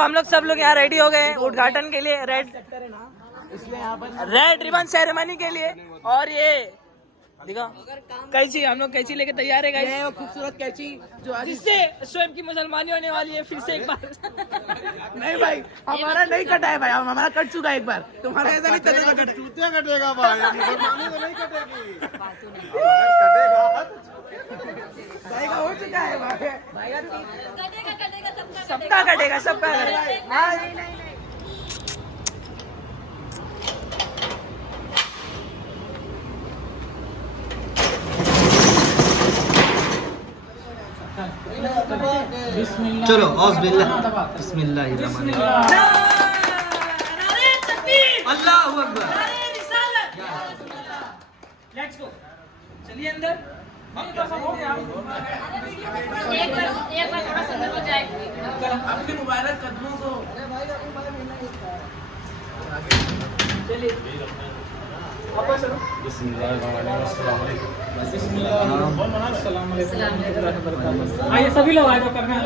हम लोग सब लोग यहाँ रेडी हो गए उद्घाटन के लिए, रेड रिबन सेरेमनी के लिए। और ये देखो कैची, हम लोग कैची लेके तैयार है गाइस। वो खूबसूरत कैची जो जिससे स्वयं की मुसलमानी होने वाली है फिर से एक बार। नहीं भाई, हमारा नहीं कटा है भाई, हमारा कट चुका है एक बार। तुम्हारा ऐसा नहीं कटेगा, चूतिया कटेगा भाई, मुसलमानी तो नहीं कटेगी। भाई का हो चुका है भाई, सबका कटेगा, सबका कटेगा। चलो बिस्मिल्लाहिर्रहमानिर्रहीम। अल्लाहु अकबर। लेट्स गो, चलिए अंदर। हम तो सब हो गया। एक बार थोड़ा सुंदर हो जाए। अपने मुबारक कदमों को चलिए वापस चलो। आइए सभी लोग आए, करना है।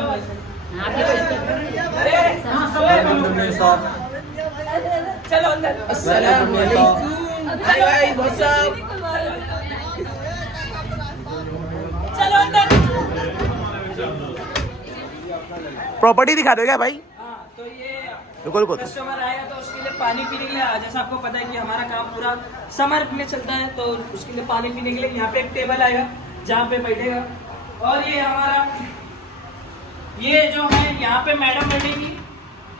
चलो अंदर। अस्सलाम वालेकुम। भाई बहुत साहब, चलो अंदर। प्रॉपर्टी दिखा दो क्या भाई? हाँ, तो ये रुको कस्टमर आएगा तो उसके लिए पानी पीने के लिए, जैसा आपको पता है कि हमारा काम पूरा समर में चलता है, तो उसके लिए पानी पीने के लिए यहाँ पे एक टेबल आएगा जहाँ पे बैठेगा। और ये हमारा ये जो है यहाँ पे मैडम बैठेगी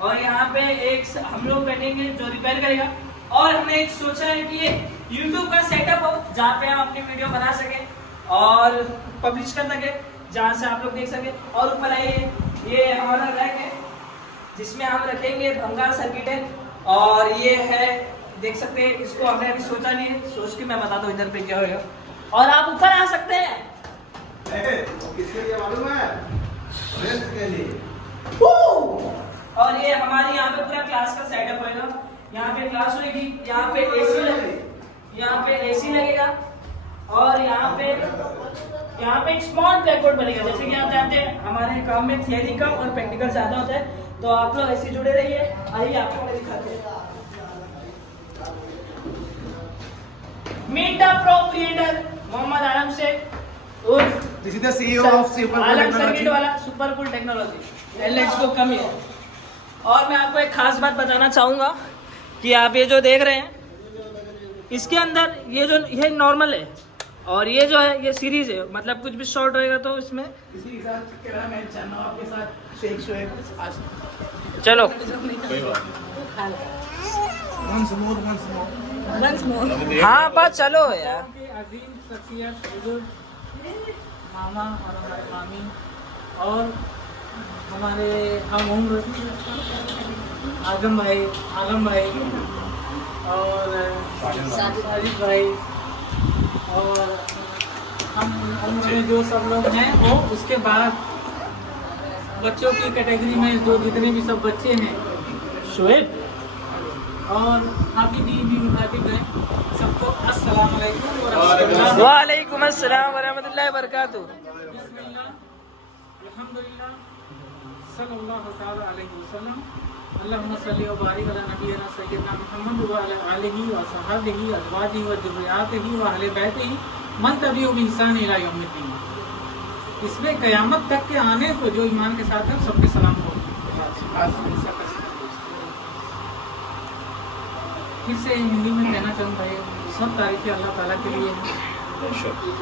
और यहाँ पे एक हम लोग बैठेंगे जो रिपेयर करेगा। और हमने एक सोचा है कि ये YouTube का सेटअप हो जहाँ पे हम अपनी वीडियो बना सके और पब्लिश कर सके, जहाँ से आप लोग देख सके। और ऊपर आइए, ये हमारा रैक है जिसमें हम रखेंगे भंगार सर्किट है। और ये है, देख सकते हैं, इसको हमने अभी सोचा नहीं है, सोच के मैं बताता हूँ इधर पे क्या होगा। और आप ऊपर आ सकते हैं। किसके लिए मालूम है? फ्रेंड्स के लिए। और ये हमारी यहाँ पे पूरा क्लास का सेटअप होगा। यहाँ पे क्लास होगी, यहाँ पे एसी लगेगा, यहाँ पे एसी लगेगा। और यहाँ पे एक स्मॉल ब्लैक बोर्ड बनेगा। जैसे कि आप जानते हैं हमारे काम में थियरी कम और प्रैक्टिकल ज्यादा होता है, तो आप लोग ऐसे जुड़े रहिए। आइए आपको मैं दिखाते हैं। Meet the pro creator Mohammad Alam Shaikh उर्फ this is the CEO of Alam circuit वाला super cool technology. Let's go, come here. और मैं आपको एक खास बात बताना चाहूंगा कि आप ये जो देख रहे हैं, इसके अंदर ये नॉर्मल है और ये जो है ये सीरीज है, मतलब कुछ भी शॉर्ट होएगा तो इसमें इसी हिसाब से कह रहा मैं चाहना हूँ आपके साथ शेख शोएब आज चलो। हाँ बस चलो यार। अजीम शख्सियत बुजुर्ग मामा और हमारे मामी और हमारे हम उम्र आलम भाई और साजिद भाई और हम उम्र में जो सब लोग हैं वो, उसके बाद बच्चों की कैटेगरी में जो जितने भी सब बच्चे हैं शोएब और हाफिज़ हैं, सबको अस्सलाम वालेकुम व वालेकुम अस्सलाम व रहमतुल्लाहि व बरकातुहू। बिस्मिल्लाह अल्हम्दुलिल्लाह सल्लल्लाहु तआला अलैहि वसल्लम अल्लाहुम्मा सल्लि व बारिक अला नबियना सय्यिदना मुहम्मद व अला आलिहि व सहाबिहि अज़वाजिहि व ज़ुर्रिय्यातिहि व अहले बैतिहि मन तबिअहु बि ihसान इला यौमिद्दीन। इसमें क़यामत तक के आने को जो ईमान के साथ है सबके सलाम हो। फिर से हिंदी में कहना चाहूँ भाई, सब तारीफ़ें अल्लाह ताला के लिए हैं।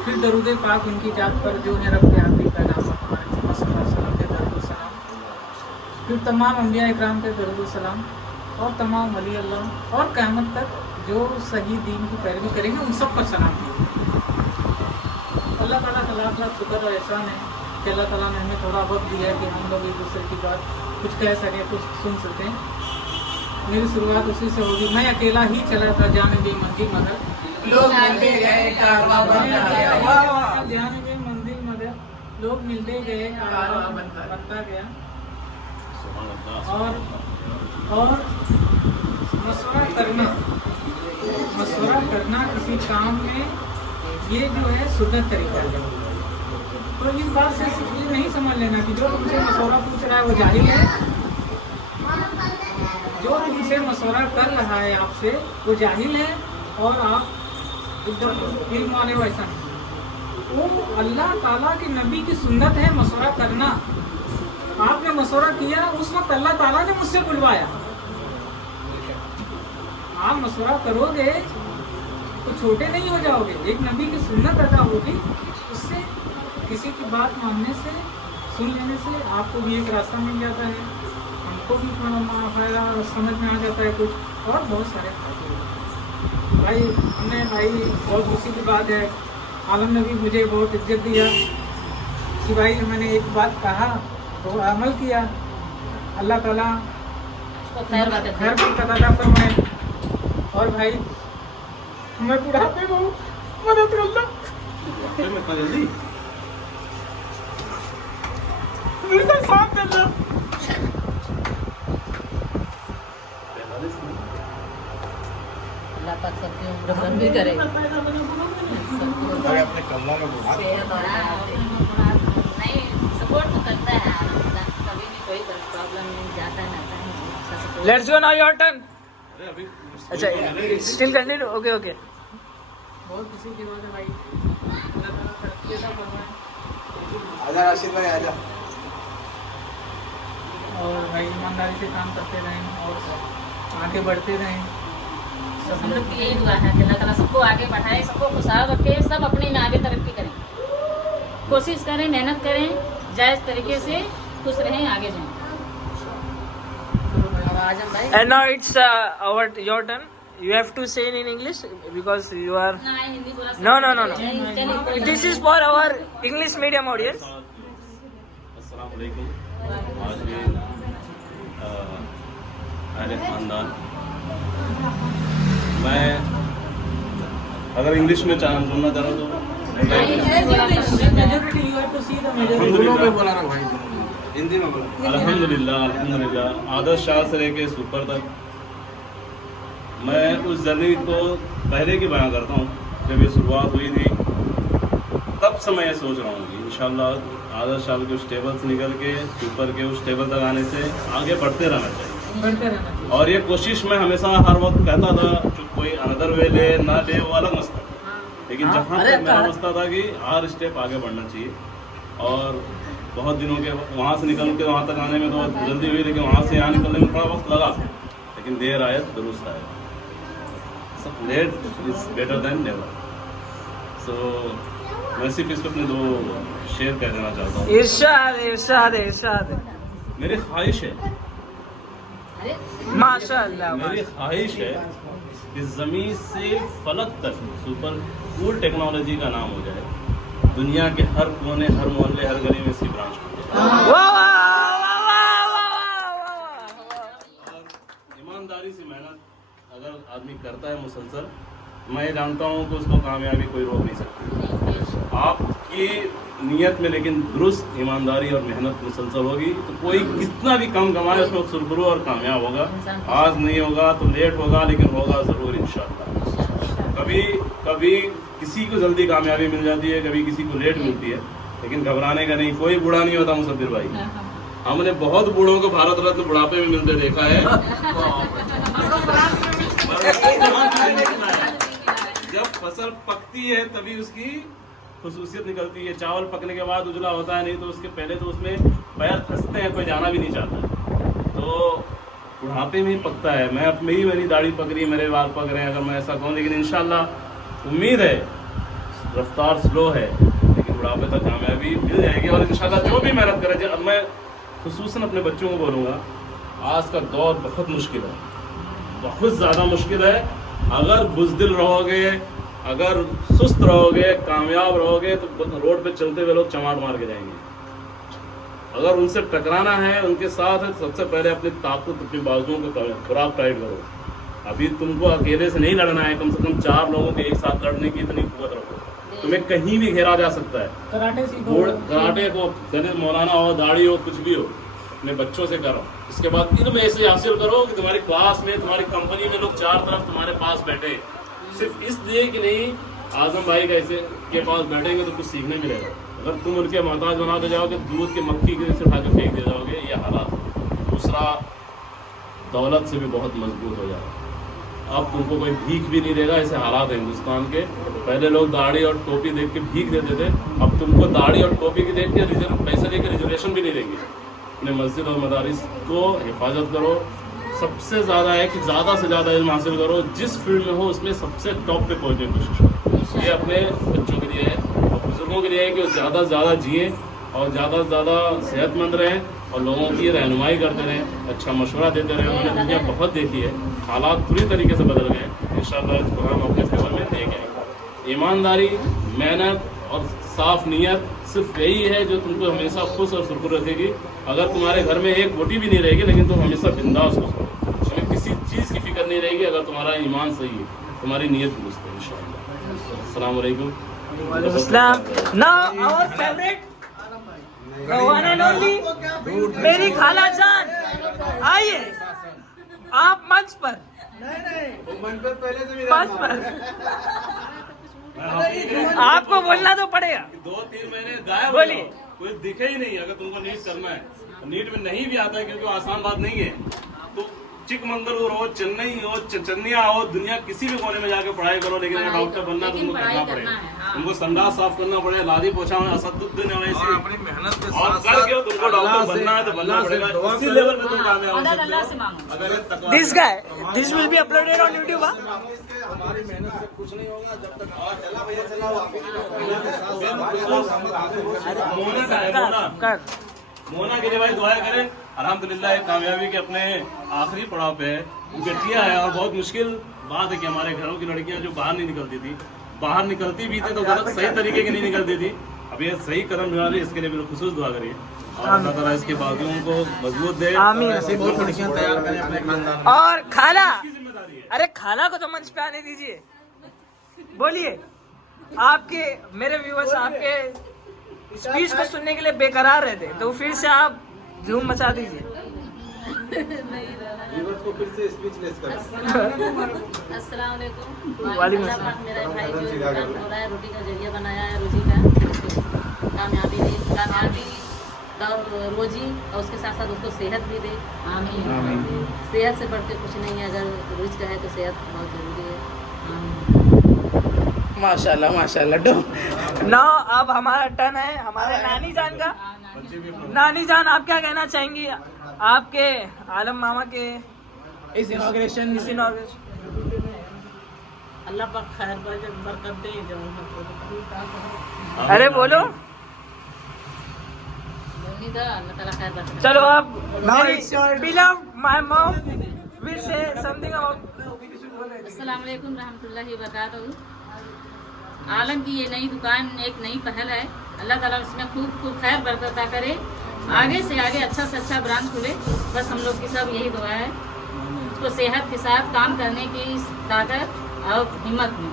फिर दरूद पाक उनकी जात पर जो है रब के आखिरी पैगाम हमारे मोहम्मद सल्लल्लाहु अलैहि वसल्लम के दरूद सलाम, फिर तमाम अंबिया इकराम के दरूद सलाम और तमाम वली अल्लाह और क़यामत तक जो सही दीन की पैरवी करेंगे उन सब पर सलाम कीजिए। अल्लाह ताला का लाख लाख शुक्र और एहसान है कि अल्लाह ताला ने हमें थोड़ा वक्त दिया है कि हम लोग एक दूसरे की बात कुछ कह सकें, कुछ सुन सकें। मेरी शुरुआत उसी से होगी। मैं अकेला ही चला था जानिबे मंजिल मगर लोग मिलते गए कारवां बनता गया। जानिबे मंजिल मगर लोग मिलते गए कारवां बनता गया। और मशवरा करना किसी काम में ये जो है सुन्नत तरीका है। तो इस बात से ये नहीं समझ लेना कि जो तुमसे मशवरा पूछ रहा है वो जाहिल है जो तुमसे मशवरा कर रहा है आपसे वो जाहिल है और आप एकदम इल्म वाले वैसा नहीं। वो अल्लाह ताला के नबी की सुन्नत है मशवरा करना। आपने मशवरा किया, उस वक्त अल्लाह ताला ने मुझसे बुलवाया। आप मशवरा करोगे तो छोटे नहीं हो जाओगे। एक नबी की सुन्नत अदा होगी, उससे किसी की बात मानने से, सुन लेने से आपको भी एक रास्ता मिल जाता है, हमको भी थोड़ा फायदा समझ में आ जाता है कुछ, और बहुत सारे फायदे होते हैं। भाई हमने भाई बहुत खुशी की बात है, आलम ने भी मुझे बहुत इज्जत दिया कि भाई मैंने एक बात कहा तो अमल किया। अल्लाह ताला खैर बात है। खैर अता फरमाए। और भाई मैं बुढ़ापे में हूँ, मदद करना फिर मैं इतना जल्दी मेरा साथ देना। अल्लाह पाक सबकी उम्र लंबी करे। अरे अपने कमला में बुढ़ा नहीं सपोर्ट तो करता है, कभी भी कोई प्रॉब्लम नहीं, जाता है। Let's go now your turn. अरे अभी अच्छा स्टिल कंटिन्यू, ओके ओके। बहुत खुशी की बात है भाई, अल्लाह ताला तरक्की अता फरमाए। आजा राशिद भाई आजा। और भाई ईमानदारी से काम करते रहें और आगे बढ़ते रहें। हम लोग की यही दुआ है कि अल्लाह ताला सबको आगे बढ़ाए, सबको खुशहाल रखे, सब अपने में आगे तरक्की करें, कोशिश करें, मेहनत करें, जायज़ तरीके से खुश रहें, आगे जाएं। अब आजम भाई And now it's your turn. You have to say in English because you are. ना हिंदी बोला No. This is for our English medium audience. अस्सलाम वालेकुम। आज भी अहले ख़ानदान, मैं अगर इंग्लिश में सुनना चाह रहा हूँ तो Majority you have to see the majority. दोनों में बोला ना भाई, हिंदी में बोला। अल्हम्दुलिल्लाह आदर्श शाह से लेके सुपर तक मैं उस जर्नी को पहले की बयां करता हूँ। जब ये शुरुआत हुई थी तब से मैं ये सोच रहा हूँ कि इंशाल्लाह आदर्श शाह के उस टेबल से निकल के सुपर के उस टेबल तक आने से आगे बढ़ते रहना चाहिए। बढ़ते रहना चाहिए। और ये कोशिश मैं हमेशा हर वक्त कहता था, जो कोई अनदर वे ले ना ले वो अलग मसला, लेकिन जहाँ तक मेरा मसला था कि हर स्टेप आगे बढ़ना चाहिए। और बहुत दिनों के वहाँ से निकल के वहाँ तक आने में तो जल्दी हुई, लेकिन वहाँ से यहाँ निकलने में थोड़ा वक्त लगा, लेकिन देर आए दुरुस्त आए। Late is better than never. So मैं सिर्फ इसको अपने दो शेर कह देना चाहता हूँ। इरशाद। मेरी ख्वाहिश है, माशाअल्लाह। मेरी ख्वाहिश है इस ज़मीन से फलक तक सुपर कूल टेक्नोलॉजी का नाम हो जाए, दुनिया के हर कोने, हर मोहल्ले, हर गली में इसकी ब्रांच हो जाए। और ईमानदारी से मेहनत अगर आदमी करता है मुसलसल, मैं जानता हूँ कि उसको कामयाबी कोई रोक नहीं सकती। आपकी नीयत में लेकिन दुरुस्त ईमानदारी और मेहनत मुसलसल होगी तो कोई कितना भी कम कमाए उसमें सुरखरू और कामयाब होगा। आज नहीं होगा तो लेट होगा, लेकिन होगा ज़रूर इंशाअल्लाह। कभी किसी को जल्दी कामयाबी मिल जाती है, कभी किसी को लेट मिलती है, लेकिन घबराने का नहीं। कोई बूढ़ा नहीं होता मुसद्दिर भाई। हमने बहुत बूढ़ों को भारत रत्न बुढ़ापे में मिलते देखा है। जब फसल पकती है तभी उसकी खुसूसियत निकलती है। चावल पकने के बाद उजला होता है, नहीं तो उसके पहले तो उसमें पैर फंसते हैं, कोई जाना भी नहीं चाहता। तो बुढ़ापे में ही पकता है। मैं अब मेरी दाढ़ी पक रही है, मेरे बाल पक रहे हैं, अगर मैं ऐसा कहूँ, लेकिन इंशाल्लाह उम्मीद है, रफ्तार स्लो है लेकिन बुढ़ापे तक कामयाबी मिल जाएगी। और इंशाल्लाह जो भी मेहनत करे, अब मैं खुसूसन अपने बच्चों को बोलूँगा, आज का दौर बहुत मुश्किल है, बहुत ज़्यादा मुश्किल है। अगर बुज़दिल रहोगे, अगर सुस्त रहोगे, कामयाब रहोगे, तो रोड पे चलते हुए लोग चमाट मार के जाएंगे। अगर उनसे टकराना है, उनके साथ है, तो सबसे पहले अपनी ताकत, अपनी बाजुओं को खुराक टाइट करो। अभी तुमको अकेले से नहीं लड़ना है, कम से कम 4 लोगों के एक साथ लड़ने की इतनी कुव्वत रखो। तुम्हें कहीं भी घेरा जा सकता है। कराटे सीखो, कराटे को चाहे मौलाना हो, दाढ़ी हो, कुछ भी हो, अपने बच्चों से करो। इसके बाद इल्म ऐसे हासिल करो कि तुम्हारी क्लास में, तुम्हारी कंपनी में लोग 4 तरफ तुम्हारे पास बैठे, सिर्फ इसलिए कि नहीं आजम भाई कैसे के पास बैठेंगे तो कुछ सीखने मिलेगा। अगर तुम उनके मोहताज बनाते जाओगे, दूध के मक्खी के से उठा के फेंक दे जाओगे, ये हालात। दूसरा, दौलत से भी बहुत मजबूत हो जाओ। अब तुमको कोई भीख भी नहीं देगा, ऐसे हालात हैं हिंदुस्तान के। पहले लोग दाढ़ी और टोपी देख के भीख देते थे, अब तुमको दाढ़ी और टोपी की देख के पैसे लेके रिजर्वेशन भी नहीं देंगे। अपने मस्जिद और मदारिस को हिफाजत करो। सबसे ज़्यादा है कि ज़्यादा से ज़्यादा इल्म हासिल करो, जिस फील्ड में हो उसमें सबसे टॉप पे पहुँचने की कोशिश करो। ये अपने बच्चों के लिए है और बुजुर्गों के लिए है कि वो ज़्यादा से ज़्यादा जिए और ज़्यादा से ज़्यादा सेहतमंद रहें और लोगों की रहनुमाई करते रहें, अच्छा मशवरा देते रहें। उन्होंने दुनिया बहुत देखी है, हालात पूरी तरीके से बदल गए। इंशाअल्लाह इसको हम अपने फेवर में लेके आएंगे। ईमानदारी, मेहनत और साफ नीयत सिर्फ यही है जो तुमको हमेशा खुश और सुरखुर रखेगी। अगर तुम्हारे घर में एक रोटी भी नहीं रहेगी लेकिन तुम हमेशा बिंदास हो, तुम्हें किसी चीज़ की फिक्र नहीं रहेगी अगर तुम्हारा ईमान सही है, तुम्हारी नीयत दुरुस्त है। इंशाअल्लाह। अस्सलाम वालेकुम। इस्लाम। Now our favourite one and only मेरी खाला जान, आइए आप मंच पर। मंच पर आपको बोलना तो पड़ेगा। 2-3 महीने गायब बोलिए। हो, कोई दिखे ही नहीं। अगर तुमको नीट करना है, नीट में नहीं भी आता है क्योंकि आसान बात नहीं है, तो चिकमंगलुरु हो, चेन्नई हो, चन्निया हो, दुनिया किसी भी कोने में जाके पढ़ाई करो, लेकिन अगर डॉक्टर बनना तुमको करना पड़ेगा। तुमको संडास साफ करना पड़ेगा, लादी पोछा में असदुद्दीन अवैसी अपनी मेहनत के और करके तुमको डॉक्टर बनना है तो बनना पड़ेगा। इसी लेवल पे तुम कामयाब हो मदद सकते अल्लाह हो। से मांगो। अगर ये तकवा this guy, this will be uploaded on YouTube. हमारी मेहनत से कुछ नहीं होगा जब तक चला भैया चला मोना का है, मोना मोना के लिए भाई दुआ करें। अल्हम्दुलिल्लाह एक कामयाबी के अपने आखिरी पड़ाव पे है। बेटियां है और बहुत मुश्किल बात है कि हमारे घरों की लड़कियां जो बाहर नहीं निकलती थी, बाहर निकलती भी थी तो गलत सही तरीके की नहीं निकलती थी। अब ये सही कदम उठा रही है, इसके लिए भी खुसूस दुआ करिए और अल्लाह ताला इसके बाकियों को मजबूत दे। आमीन। ऐसी बहुत लड़कियां तैयार करें अपने खानदान में। और खाला, जिम्मेदारी है। अरे खाला को तो मंच पे आने दीजिए। बोलिए, आपके मेरे व्यूअर्स आपके स्पीच को सुनने के लिए बेकरार रहते, तो फिर से आप धूम मचा दीजिए। व्यूअर्स को फिर से स्पीचलेस कर। अस्सलाम वालेकुम। वालेकुम अल्लाह पाक मेरा भाई जो दुकान खोला है, रोटी का जरिया बनाया है, रोजी का कामयाबी दे, कामयाबी रोजी और उसके साथ साथ उसको सेहत भी दे। आमीन। सेहत से बढ़ के कुछ नहीं है, अगर रोज का है तो सेहत बहुत जरूरी है। आमीन। माशाल्लाह माशाल्लाह। ना अब हमारा टर्न है हमारे नानी जान का। नानी जान, आप क्या कहना चाहेंगी आपके आलम मामा के इस इनॉग्रेशन इस इनॉग्रेशन? अल्लाह पाक खैर बरकत दे। अरे बोलो। उम्मीद है अल्लाह ताला खैर बरकत दे। चलो अब Now it's your turn. beloved my mom will say something about। अस्सलाम वालेकुम रहमतुल्लाहि व बरकातहू। आलम की ये नई दुकान एक नई पहल है, अल्लाह ताला इसमें खूब खूब खैर बरकत करे, आगे से आगे अच्छा से अच्छा ब्रांच खुले। बस हम लोग की सब यही दुआ है, तो सेहत के साथ काम करने की ताकत और हिम्मत में।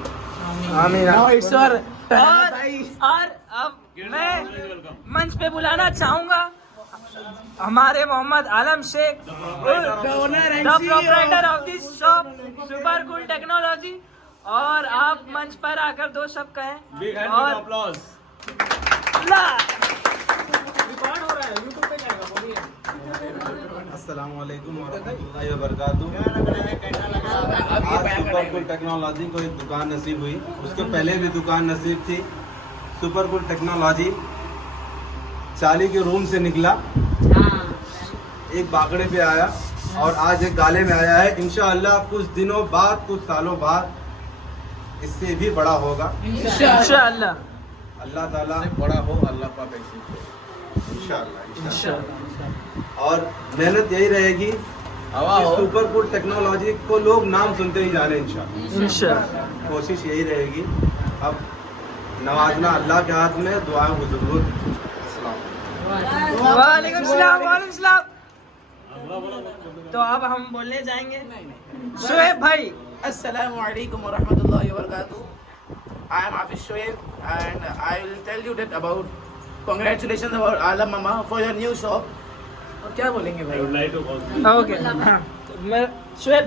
आमीन। Now it's your और अब मैं मंच पे बुलाना चाहूंगा हमारे Mohammad Alam Shaikh, the proprietor of this shop super cool technology. और आप मंच पर आकर दो शब्द कहें। और रिकॉर्ड हो रहा है, यूट्यूब पे जाएगा। बोलिए। अस्सलाम वालेकुम वरहमतुल्लाहि वबरकातुहू। आज सुपर कूल टेक्नोलॉजी को एक दुकान नसीब हुई, उसके पहले भी दुकान नसीब थी। सुपर कूल टेक्नोलॉजी चाली के रूम से निकला, हाँ, एक बागड़े पे आया और आज एक गाले में आया है। इंशाअल्लाह कुछ दिनों बाद, कुछ सालों बाद इससे भी बड़ा होगा इंशाअल्लाह। अल्लाह ताला बड़ा हो, अल्लाह पाक ऐसी इंशाअल्लाह। और मेहनत यही रहेगी कि सुपर कूल टेक्नोलॉजी को लोग नाम सुनते ही जाने इंशाअल्लाह। कोशिश यही रहेगी। अब नवाजना अल्लाह के हाथ में, दुआओं को जरूरत। वालेकुम सलाम, वालेकुम सलाम। तो अब हम बोलने जाएंगे शोएब भाई। Assalamu alaikum wa rahmatullahi wa barakatuh. I am Hafiz Shoaib and I will tell you that about congratulations about Alam Mama for your new shop. और क्या बोलेंगे भाई? ओके, मैं Shoaib.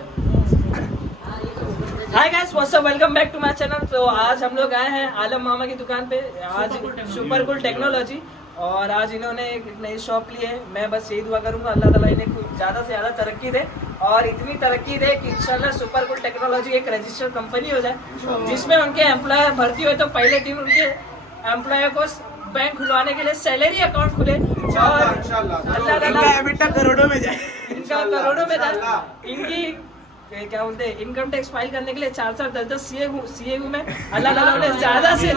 Hi guys, what's up, welcome back to my channel. तो आज हम लोग आए हैं आलम मामा की दुकान पे, आज सुपर कूल टेक्नोलॉजी। और आज इन्होंने एक नई शॉप ली है। मैं बस यही दुआ करूंगा अल्लाह ताला इन्हें ज़्यादा से ज़्यादा तरक्की दे और इतनी तरक्की दे कि इंशाल्लाह सुपर कूल टेक्नोलॉजी एक रजिस्टर्ड कंपनी हो जाए जिसमें उनके एम्प्लॉयर भर्ती हुए तो पहले दिन उनके एम्प्लॉयर को बैंक खुलवाने के लिए सैलरी अकाउंट खुले और अल्लाह ताला बेटा करोड़ों में जाए, इनका करोड़ों में जाए। इनकी क्या बोलते हैं इनकम टैक्स फाइल करने के लिए 4 10 सीए में अल्लाह ताला उन्हें ज़्यादा से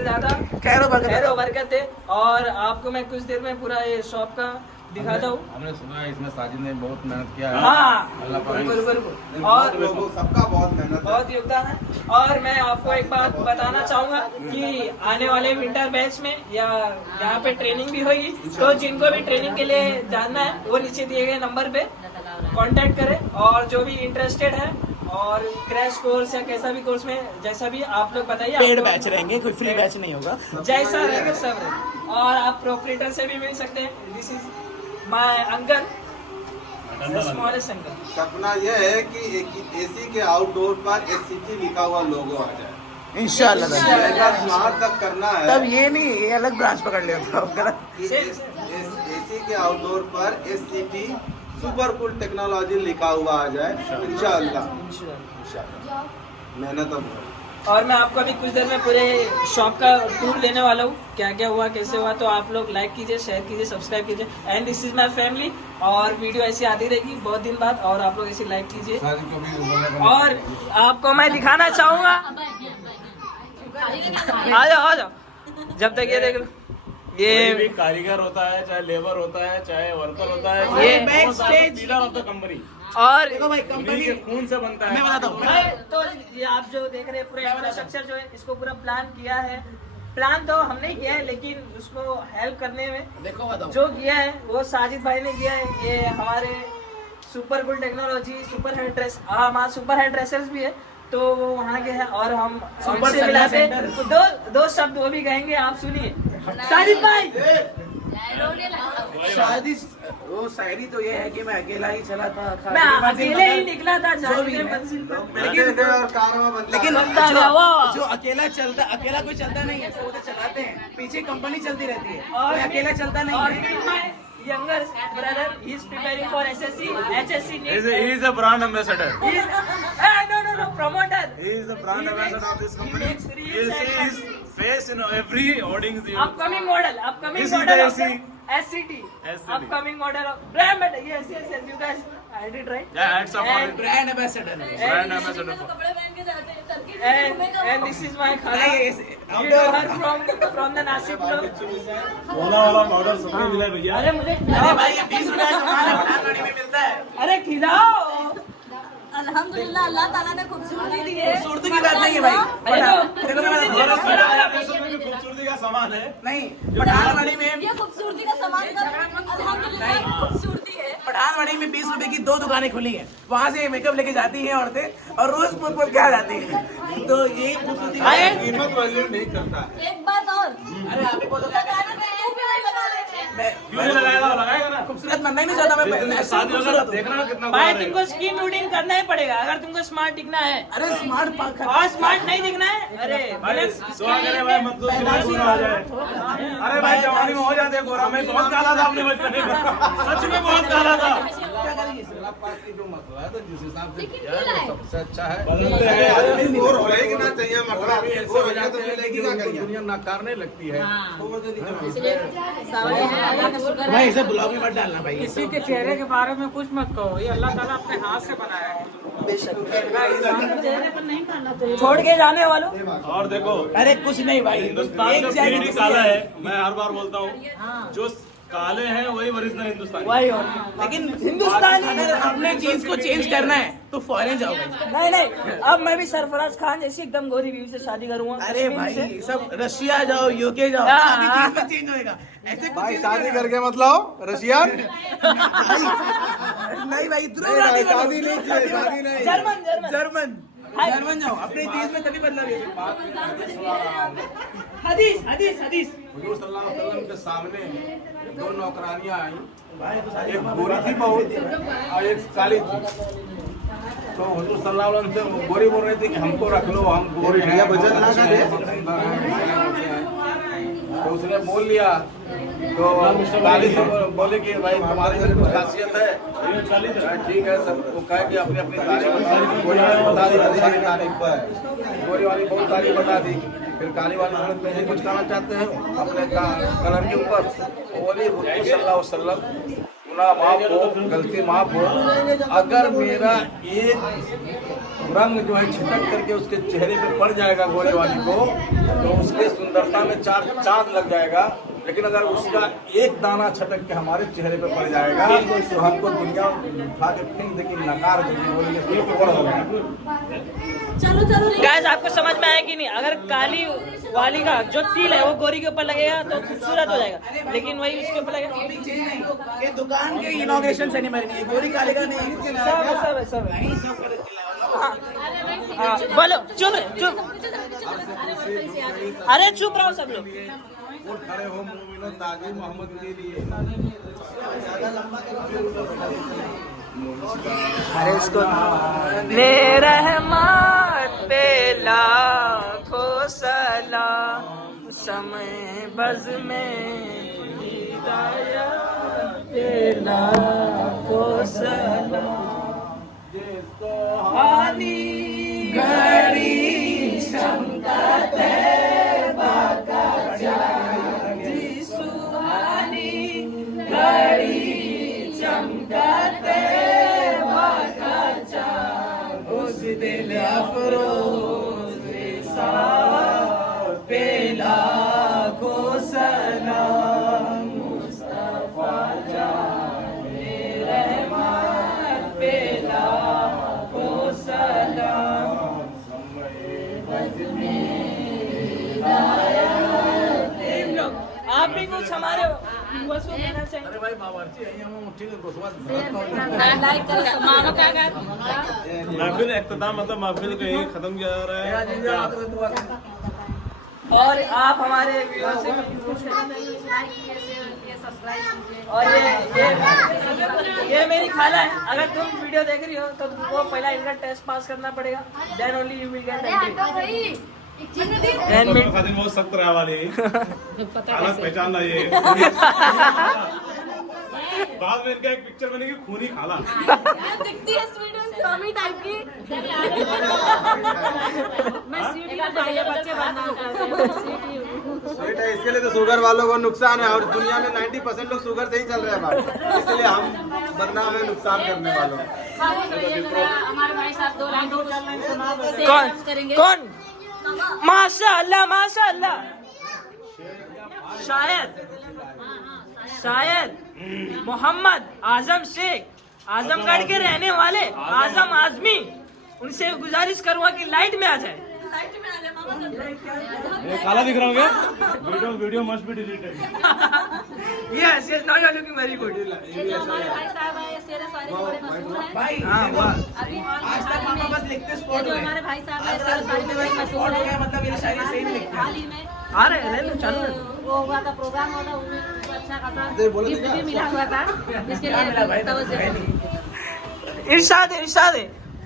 ज़्यादा खैर बरकत दे। और आपको मैं कुछ देर में पूरा ये शॉप का दिखाता हूँ। हमने सुना है इसमें साजिद ने बहुत मेहनत किया है। हाँ अल्लाह पाक बिल्कुल और लोगों सबका बहुत मेहनत है। बहुत योगदान है। और मैं आपको एक बात बताना चाहूंगा कि आने वाले विंटर बैच में या यहाँ पे ट्रेनिंग भी होगी तो जिनको भी ट्रेनिंग के लिए जानना है वो नीचे दिए गए नंबर पे कांटेक्ट करें और जो भी इंटरेस्टेड है और क्रैश कोर्स या कैसा भी कोर्स में जैसा भी आप लोग बताइए पेड बैच रहेंगे, कोई फ्री बैच नहीं होगा, जैसा रहेगा सब रहेगा। और आप प्रोपरेटर से भी मिल सकते हैं। This is my uncle, smallest uncle. सपना यह है कि एसी के आउटडोर पर SCT लिखा हुआ लोगो आ जाए इंशाल्लाह। वहाँ तक करना है तब ये नहीं, ये अलग ब्रांच पकड़ लिया था। एसी के आउटडोर पर SCT सुपर कूल टेक्नोलॉजी लिखा हुआ आ जाए इंशाल्लाह। मेहनत अब है। और मैं आपको अभी कुछ देर में पूरे शॉप का टूर लेने वाला हूँ, क्या क्या हुआ कैसे हुआ। तो आप लोग लाइक कीजिए, शेयर कीजिए, सब्सक्राइब कीजिए। And this is my family. और वीडियो ऐसी आती रहेगी बहुत दिन बाद और आप लोग ऐसे लाइक कीजिए। और आपको मैं दिखाना चाहूँगा, आ जाओ जब तक ये देख लो, ये भी कारीगर होता है, चाहे लेबर होता है, चाहे वर्कर होता है, ये back stage leader of the company और देखो भाई कंपनी के खून से बनता है। मैं बताता हूँ, तो ये आप जो देख रहे हैं पूरा इंफ्रास्ट्रक्चर जो है इसको पूरा प्लान किया है। प्लान तो हमने किया है लेकिन उसको हेल्प करने में देखो बताओ जो किया है वो साजिद भाई ने किया है। ये हमारे super cool technology super head dress, हमारा सुपर हेड ड्रेसर्स भी है तो वो वहाँ के हैं। और हम उनसे मिलाते दो शब्द वो भी कहेंगे, आप सुनिए। साजिद भाई शादी वो शायरी तो ये है कि मैं अकेला ही चला था, मैं अकेले ही निकला था मंजिल पर। लेकिन बंदा गवा। जो अकेला चलता, अकेला कोई चलता नहीं है, वो तो चलाते हैं, पीछे कंपनी चलती रहती है और अकेला चलता नहीं है। younger brother, he is preparing for SSC, HSC. He is a brand ambassador. No, promoter. He is the brand ambassador of this company. makes reels You see and- his face in every hoardings. Upcoming model This of is the the SCT. Upcoming model of brand. Yes, you guys, I did right. Yeah, hats off for And- it. Brand ambassador Brand ambassador for. And this is my khala. You know her from the Nasik block. ओला वाला powder सबको मिला है भैया। अरे मुझे अरे भाई 20 रुपए का हमारा पठानवाड़ी में मिलता है। अरे खिलाओ। अल्हम्दुलिल्लाह अल्लाह ताला ने खूबसूरती दी है। खूबसूरती की बात नहीं है भाई, देखो मैं खूबसूरती का सामान है। नहीं, पठानवाड़ी में ये खूबसूरती का सामान का अल्हम्दुलिल्लाह खूबसूरती है। पठानवाड़ी में 20 रुपए की 2 दुकानें खुली हैं, वहाँ से मेकअप लेके जाती हैं औरतें और रोज पुर क्या जाती हैं। तो ये खूबसूरती कीमत वैल्यू नहीं करता है। एक बात और, अरे आप ही बोलो, लगाने में तू भी नहीं लगा ले। क्यों नहीं लगाएगा? लगाएगा ना। खूबसूरत बनना ही नहीं चाहता मैं शादी होगा तो देखना कितना भाई बड़ा तुमको स्किन रूटीन करना ही पड़ेगा अगर तुमको स्मार्ट दिखना है। अरे स्मार्ट और स्मार्ट नहीं दिखना है, अरे भाई दुआ करे भाई मत तो गोरा हो जाए। अरे भाई जवानी में हो जाते हैं गोरा। मैं बहुत काला था अपने बचपन में, सच में बहुत काला था। जो मसला है तो जिस हिसाब से लेकिन क्यों लाए? सबसे अच्छा है बदलते हैं। और रहेगा ना चाहिए मतलब ऐसे हो जाते तो हैं मिलेगी क्या करिए दुनिया नकारने लगती है। इसलिए सावले हैं, अल्लाह का शुक्र है। भाई इसे ब्लॉग में मत डालना भाई। किसी के चेहरे के बारे में कुछ मत कहो, ये अल्लाह ताला अपने हाथ से बनाया है। चेहरे पर नहीं करना चाहिए। छोड़ के जाने वालों। और देखो अरे कुछ नहीं भाई, हिंदुस्तान का जैकेट ब्रीड ही किसी काला है। है। मैं हर बार बोलता हूँ जो काले हैं वही ओरिजिनल हिंदुस्तानी। वही और लेकिन हिंदुस्तान अगर अपने चीज को चेंज करना है तो फॉरेन जाओ भाई। नहीं अब मैं भी सरफराज खान जैसी एकदम गोरी बीवी से शादी करूंगा। अरे कश्मीर से। भाई सब रशिया जाओ, यूके जाओ, हाँ, सारी हाँ। चीज में चेंज होएगा। ऐसे कुछ भाई चीज शादी नहीं करके मतलब रशियन नहीं भाई, इतना नहीं भाई, शादी करो। शादी नहीं की, शादी नहीं। जर्मन जर्मन जर्मन हाय। जर्मन जाओ, अपने चीज में तभी बदलाव होगा। हदीस हदीस हदीस। हुजूर सल्लल्लाहु अलैहि वसल्लम के सामने 2 नौकरानियां आई, भाई तो सारी एक गोरी थी बहुत और एक काली थी। तो हुजूर सल्लल्लाहु अलैहि वसल्लम से गोरी बोल रही थी कि हमको रख लो, हम गोरी हैं, बचत ना करे। सुंदर हैं, तो उसने बोल लिया तो गाली से बोले कि भाई तुम्हारी में कुछ खासियत है। ठीक है, सबको कह के अपनी अपनी तारीफ बता दी, बहुत सारी तारीफ पर गोरी वाली बहुत तारीफ बता दी। फिर काली वाली औरत में कुछ कहना चाहते हैं अपने कलर के ऊपर, बोली सल्लल्लाहु अलैहि वसल्लम गुनाह माफ हो, गलती माफ हो, अगर मेरा एक रंग जो है छिटक करके उसके चेहरे पे पड़ जाएगा गोरे वाली को, तो उसके सुंदरता में 4 चांद लग जाएगा। लेकिन अगर उसका एक दाना छटक के हमारे चेहरे पे पड़ जाएगा तो हमको दुनिया उठा के फेंक देगी, नकार देगी, बोलेंगे गाइस आपको समझ में आया कि नहीं? अगर काली वाली का जो तिल है वो गोरी के ऊपर लगेगा तो खूबसूरत हो जाएगा, लेकिन वही उसके ऊपर लगेगा। ये दुकान के इनॉग्रेशन सेरेमनी नहीं है, गोरी काले का नहीं, सब बोलो चुप अरे चुप रहो सब लोग। खड़े हो मोमिनो ताजी मोहम्मद के लिए। अरे इसको मेरा रहमत पे लाखों सलाम, समय बज़ में हिदायत पे लाखों सलाम, पानी घड़ी चमकत उस दिल अफरोज पेला को सलाम, मुस्तफा जाने रहमत पेला को सलाम, आप भी कुछ हमारे व्यूअर्स को कहना चाहिए? अरे भाई बावर्ची है, हम मुट्ठी में घुसवा महफिल इख्तिताम मतलब महफिल को यही खत्म किया जा रहा है। और आप हमारे व्यूअर्स से और ये मेरी खाला है, अगर तुम वीडियो देख रही हो तो तुमको पहला इनका टेस्ट पास करना पड़ेगा, then only you will get entry. खातिर बहुत सख्त रहा वाली हालत पहचानना ये बाद में इनका एक पिक्चर बनेगी खूनी खाला। दिखती है स्वीट एंड स्वामी टाइप की। मैं स्वीट ही भाई बच्चे बनना स्वीट है, इसके लिए तो शुगर वालों को नुकसान है, और दुनिया में 90% लोग शुगर से ही चल रहे हैं भाई, इसलिए हम बदनाम है नुकसान करने वालों। हमारे भाई साहब 2 लाइन कौन करेंगे। कौन? माशाअल्लाह माशाअल्लाह। शायद मोहम्मद आजम शेख, आजमगढ़ के रहने वाले आजम आजमी, उनसे गुजारिश करूंगा कि लाइट में आ जाए। काला दिख रहा हूँ क्या? Video must be deleted. Yes yes, now you are looking very good. हमारे भाई साहब है शेर सारी बड़े मशहूर है। भाई अभी आज तक पापा बस लिखते स्पॉट जो में, हमारे भाई साहब है शेर सारी में बड़े मशहूर है। मतलब ये शायरी सही नहीं लिखते। हाल ही में आ रहे चालू है। वो हुआ था प्रोग्राम हुआ था, उनमें उनको अच्छा खासा गिफ्ट भी मिला हुआ था, इसके लिए तवज्जो। इरशाद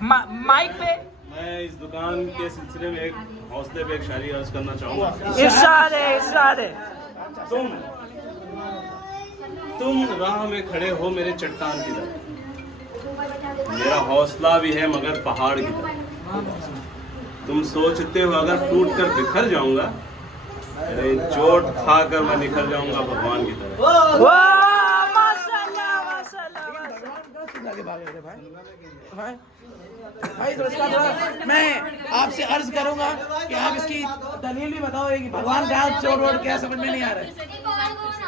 माइक पे मैं इस दुकान के सिलसिले में एक हौसले पे एक शायरी अर्ज करना चाहूँगा। इरशाद है। तुम राह में खड़े हो मेरे चट्टान की तरह, मेरा हौसला भी है मगर पहाड़ की तरह। तुम सोचते हो अगर टूट कर बिखर जाऊंगा, अरे चोट खाकर मैं निकल जाऊंगा भगवान की तरह। वाह माशाल्लाह माशाल्लाह। भाई तो इसका थोड़ा मैं आपसे अर्ज करूंगा कि आप इसकी दलील भी बताओ कि भगवान का चोट वोट क्या समझ में नहीं आ रहा है।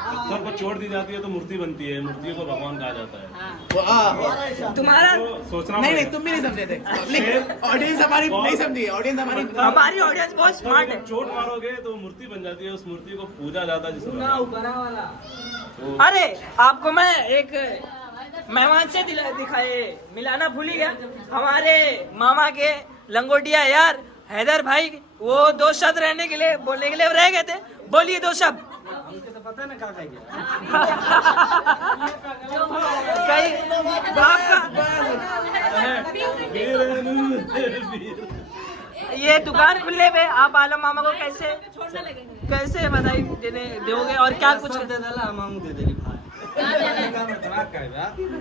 पत्थर को चोट दी जाती है तो मूर्ति बनती है, मूर्तियों को भगवान कहा जाता है। तुम्हारा तो सोचना नहीं तुम भी नहीं समझे थे, ऑडियंस हमारी नहीं समझी, ऑडियंस हमारी ऑडियंस बहुत स्मार्ट है। चोट मारोगे तो मूर्ति बन जाती है, उस मूर्ति को पूजा जाता है जिसमें। अरे आपको मैं एक मेहमान से दिखाए मिलाना भूल ही गया, हमारे मामा के लंगोटिया यार हैदर भाई, वो 2 शब्द रहने के लिए बोलने के लिए रह गए थे, बोलिए 2 शब्द। हमको तो पता ना ये दुकान खुलने पे आप आलम मामा को कैसे बधाई देने दोगे और क्या कुछ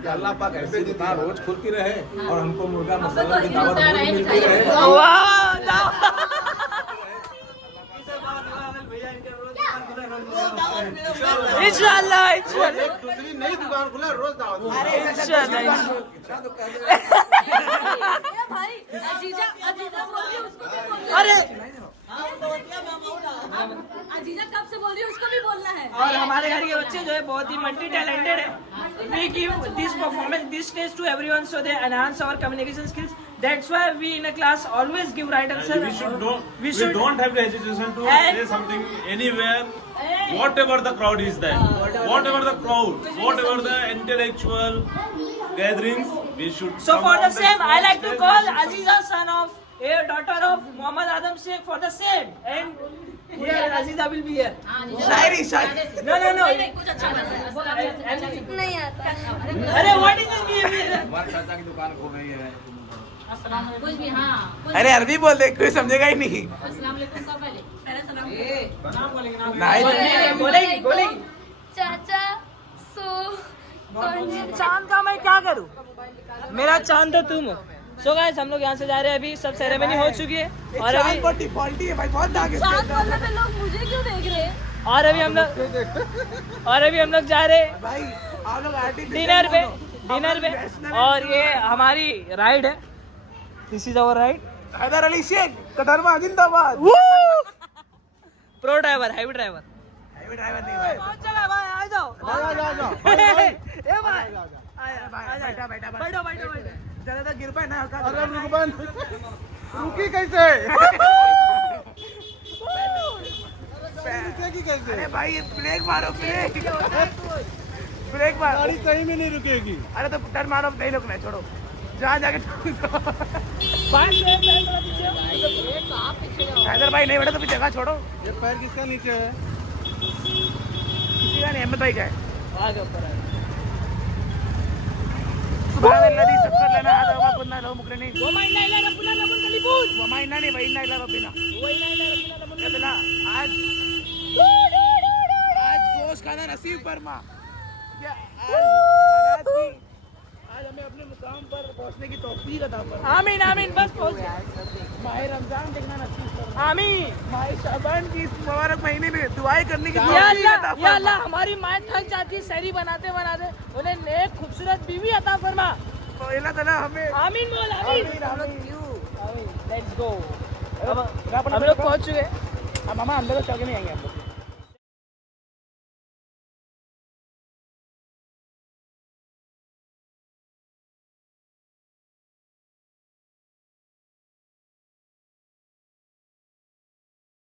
अल्लाह पाक ऐसे दुकान रोज खुलती रहे और हमको मुर्गा मसाला की दावत मिलती रहे। इंशाल्लाह दूसरी नई दुकान खुला रोज दावत। भाई अजीजा बोल रही है उसको भी बोलना अरे अजीजा कब से बोल रही है उसको भी बोलना है। और हमारे घर के बच्चे जो है बहुत ही मल्टी टैलेंटेड है। We give this performance, this stage to everyone so they enhance our communication skills. That's why we in a class always give right answer. We don't have the hesitation to say something anywhere, whatever the crowd is there, whatever the crowd, whatever the intellectual gatherings, we should. So for the same, I like to call Aziza, son of a daughter of Muhammad Adam Sheikh, for the same. And here Aziza will be here. Shayari No. कुछ अच्छा नहीं आता अरे what is this behavior? हमारे चाचा की दुकान खोल रही है। कुछ भी हाँ अरे अरबी बोल दे, कोई समझेगा ही नहीं। अस्सलाम वालेकुम का पहले बोलेगी बोलेगी। चाचा चांद का मैं क्या करूं? मेरा चांद तो तुम हो। सो गाइस हम लोग यहाँ से जा रहे हैं, अभी सब सेरेमनी हो चुकी है और अभी डिफॉल्टी है भाई, बहुत दाग चांद बोलने पे लोग मुझे क्यों देख रहे हैं। और अभी हम लोग जा रहे हैं भाई। आप लोग डिनर पे और ये हमारी राइड है। This is our ride. Haider Ali Shaikh कटरमा जिंदाबाद। Pro driver, highway driver. Highway driver नहीं भाई। चला भाई, आ जाओ। ए भाई बैठो। ज्यादा गिर पाए ना। अरे रुकी कैसे? अरे भाई ब्रेक मारो, ब्रेक मारो। गाड़ी सही में नहीं रुकेगी। अरे तो टर्न मारो, नहीं रुकना, छोड़ो जहाँ जाके। हैदर भाई नहीं बैठा तो पीछे का छोड़ो। ये पैर किसका नीचे है? किसी का नहीं, अहमद भाई का है। आगे ऊपर सुभानल्लाह सफर लेना आदा वा कुन्ना लो मुकरनी वो माइना इला रब्बुना लबुन कलिबून। व माइना नहीं वइना इला रब्बिना। वो इला इला रब्बुना लबुन कहला आज गोश्त खाना नसीब फरमा। क्या आज हमें अपने मुकाम पर पहुंचने की तौफीक अता फरमा। आमीन बस पहुंच गए। माह रमजान देखना नसीब फरमा। आमीन। माह शाबान की इस मुबारक महीने में दुआएं करने की या तौफीक अता अल्लाह, या फरमा। अल्लाह, हमारी माँ थक जाती है सहरी बनाते उन्हें नेक खूबसूरत बीवी अता फरमा। तो अल्लाह ताला हमें आमीन बोल आमीन। आमीन। Let's go. अब हम लोग पहुंच चुके हैं। अब मामा अंदर चल के नहीं आएंगे हम लोग।